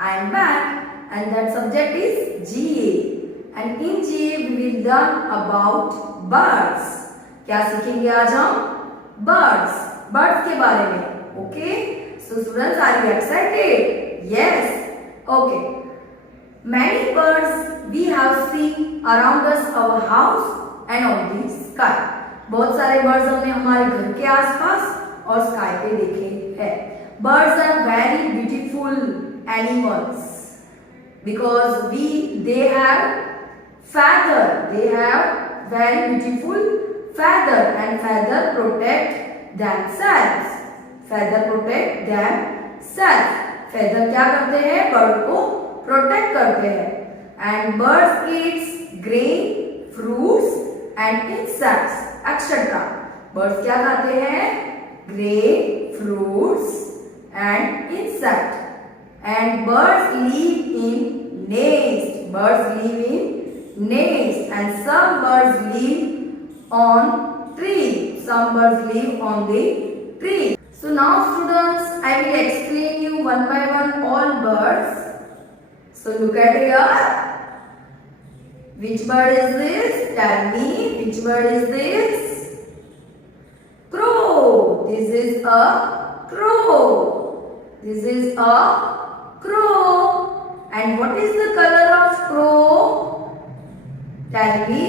I am back, and that subject is GA. And in GA we will learn about birds. क्या सीखेंगे आज हम? Birds. Birds के बारे में. Okay? So students, are you excited? Yes. Okay. Many birds we have seen around us, our house and on the sky. बहुत सारे birds हमने हमारे घर के आसपास और sky पे देखे हैं. Birds are very beautiful animals because they have feather. They have very beautiful feather, and feather protect themselves. Feather protect themselves. Feather क्या करते हैं? bird को protect करते हैं. And birds eats grain, fruits and insects, etc. Birds क्या खाते हैं? Grain, fruits and insect. And birds live in nest. Birds live in nest, and some birds live on tree. Some birds live on the tree. So now students, I will explain you one by one all birds. So look at here. Which bird is this? Tell me, which bird is this? Crow. This is a crow. This is a crow. And what is the color of crow? Tell me.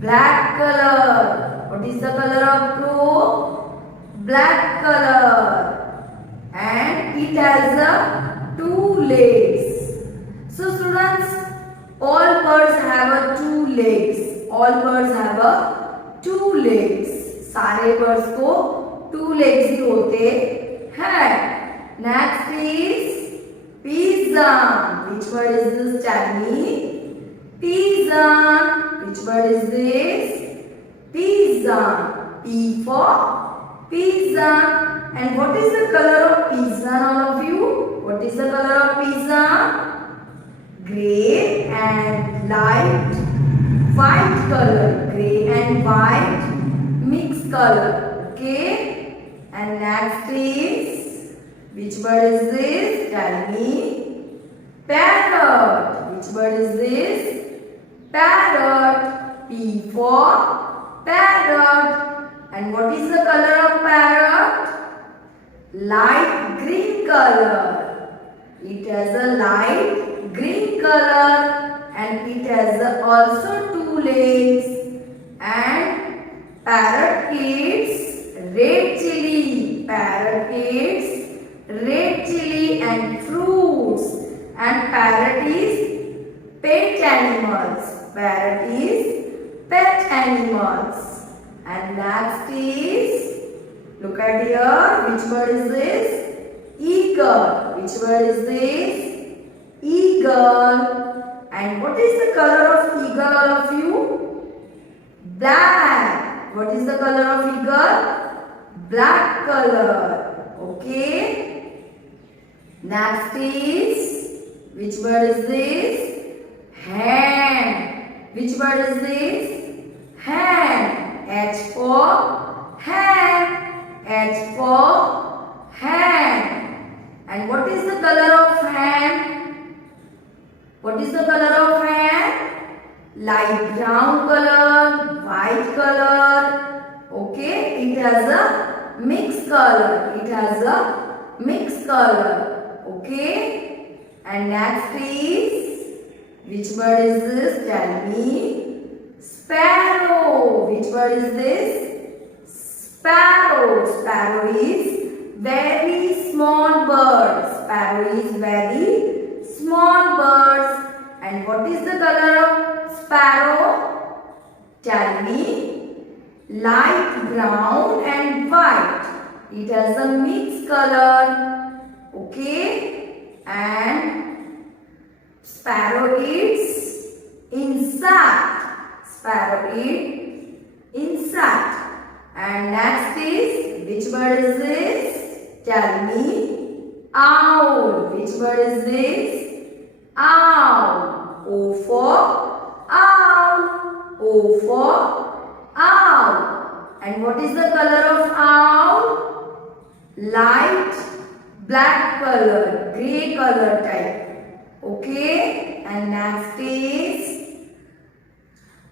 Black color. What is the color of crow? Black color. And it has two legs. So students, all birds have two legs. All birds have two legs. सारे birds को two legs ही होते हैं. Next is pigeon. Which bird is this? Tell me. Pigeon. Which bird is this? Pigeon. P for pigeon. And what is the color of pigeon, all of you? What is the color of pigeon? Grey and light white color. Grey and white mixed color. Okay. And next is, which bird is this? Tell me. Parrot. Which bird is this? Parrot. P for parrot. And what is the color of parrot? Light green color. It has a light green color, and it has also two legs. And parrot eats red chili. Parrot eats red chili and fruits. And parrot is pet animals. Parrot is pet animals. And next is, look at here, which bird is this? Eagle. Which bird is this? Eagle. And what is the color of eagle, all of you? Black. What is the color of eagle? Black color. Okay. Next is, which bird is this? Hen. Which bird is this? Hen. H for hen. H for hen. And what is the color of hen? What is the color of hen? Light brown color, white color. Okay, it has a mixed color. It has a mixed color. Okay. And next is, which bird is this? Tell me. Sparrow. Which bird is this? Sparrow. Sparrow is very small bird. Sparrow is very small bird. And what is the color of sparrow? Tell me. Light brown and white. It has a mixed color. Okay. And sparrow eats insect. Sparrow eats insect. And next is, which bird is this? Tell me. Owl. Which bird is this? Owl. O for owl. O for owl. And what is the color of owl? Light black color, grey color type. Okay, and next is,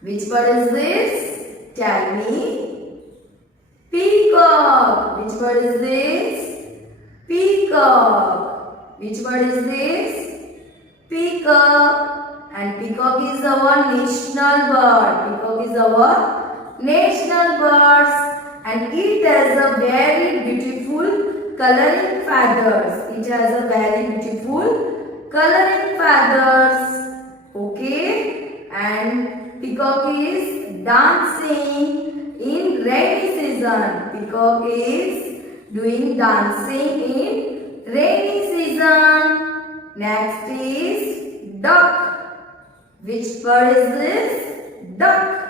which bird is this? Tell me. Peacock. Which bird is this? Peacock. Which bird is this? Peacock. And peacock is our national bird. Peacock is our national bird. And it has a very beautiful coloring feathers. It has a very beautiful coloring feathers. Okay. And peacock is dancing in rainy season. Peacock is doing dancing in rainy season. Next is duck. Which bird is this? Duck.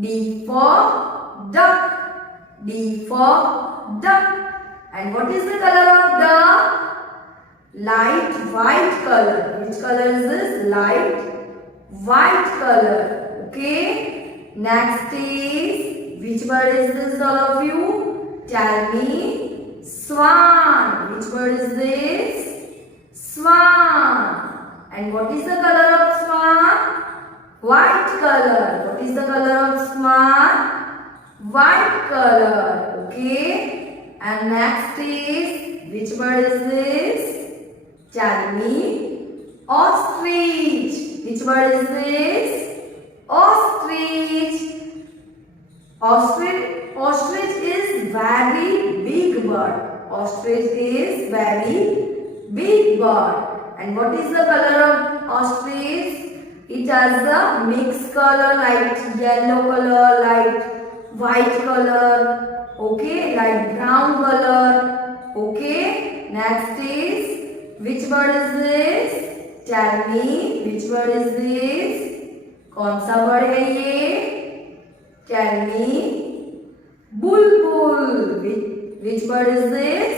D for duck. D for duck. And what is the color of duck? Light white color. Which color is this? Light white color. Okay. Next is, which bird is this, all of you? Tell me. Swan. Which bird is this? Swan. And what is the color of swan? White color. What is the color of swan? White color. Okay. And next is, which bird is this? Tell me. Ostrich. Which bird is this? Ostrich. Ostrich is very big bird. Ostrich is very big bird. And what is the color of ostrich? It has a mixed color, light yellow color, light white color, okay, light brown color, okay. Next is, which bird is this? Tell me, which bird is this? कौन सा bird है ये? Tell me. Bulbul. Which bird is this?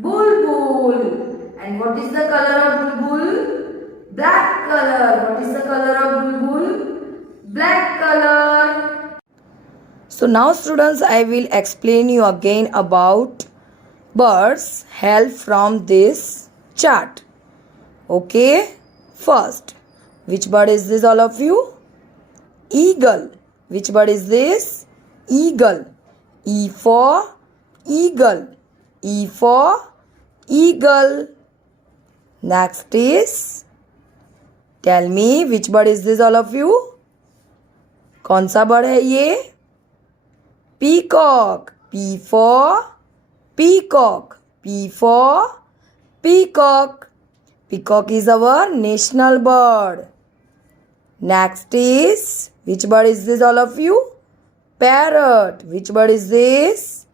Bulbul. And what is the color of bulbul? Black color. What is the color of bulbul? Black color. So now students, I will explain you again about birds help from this chart. Okay. First, which bird is this, all of you? Eagle. Which bird is this? Eagle. E for eagle. E for eagle. Next is, tell me, which bird is this, all of you? कौन सा bird है ये? Peacock. P for peacock. P for peacock. Peacock is our national bird. Next is, which bird is this, all of you? Parrot. Which bird is this?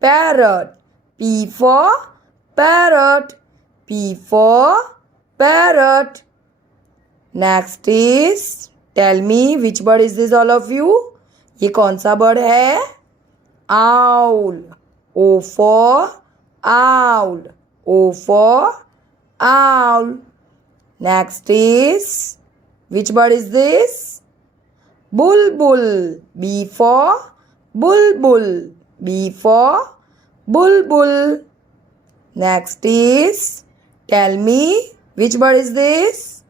Parrot. P for parrot. P for parrot. Next is, tell me, which bird is this, all of you? ये कौन सा bird है? Owl. O for owl. O for owl. Next is, which bird is this? Bulbul. B for bulbul. B for bulbul. Next is, tell me, which bird is this?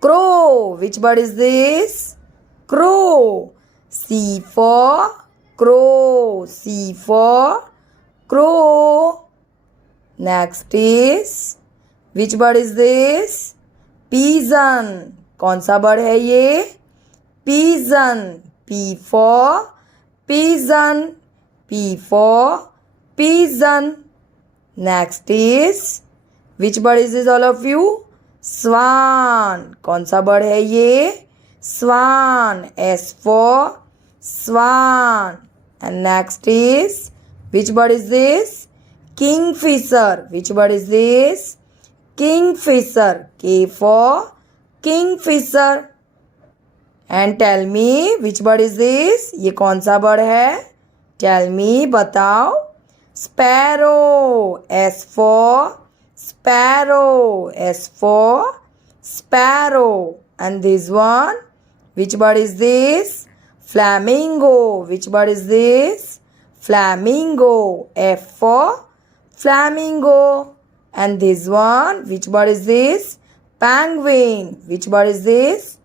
Crow. Which bird is this? Crow. C for crow. C for crow. Next is, which bird is this? Pigeon. कौन सा bird है ये? Pigeon. P for pigeon. P for pigeon. Next is, which bird is this, all of you? Swan. कौन सा bird है ये? Swan. S for swan. And next is, which bird is this? Kingfisher. Which bird is this? Kingfisher. K for kingfisher. And tell me, which bird is this? ये कौन सा bird है? Tell me, बताओ. Sparrow. S for sparrow. S for sparrow. And this one, which bird is this? Flamingo. Which bird is this? Flamingo. F for Flamingo. And this one, which bird is this? Penguin. Which bird is this?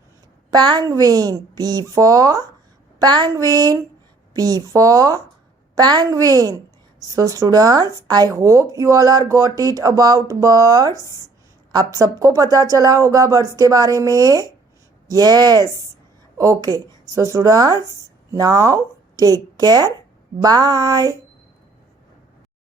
Penguin. P for penguin. P for penguin. So students, I hope you all are got it about birds. आप सबको पता चला होगा birds के बारे में? Yes. Okay. So students, now take care. Bye.